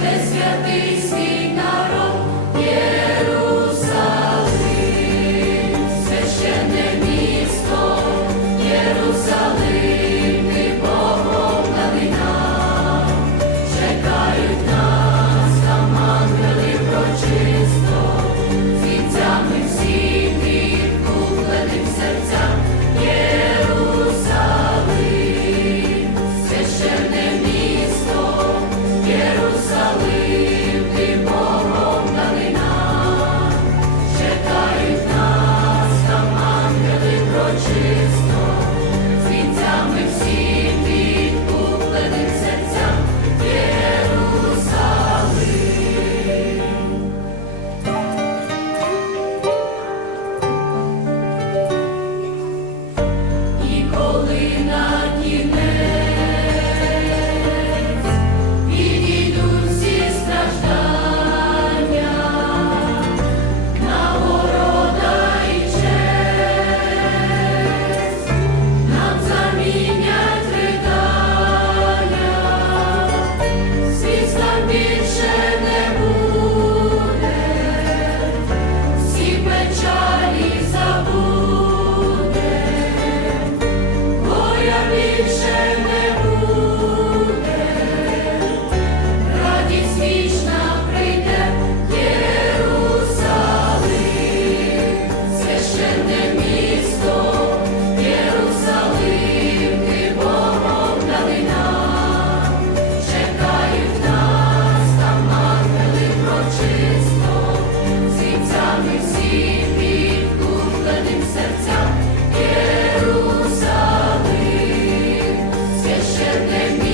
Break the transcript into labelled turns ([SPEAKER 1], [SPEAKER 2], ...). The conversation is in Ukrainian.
[SPEAKER 1] Всесвятий свій народ є. Seu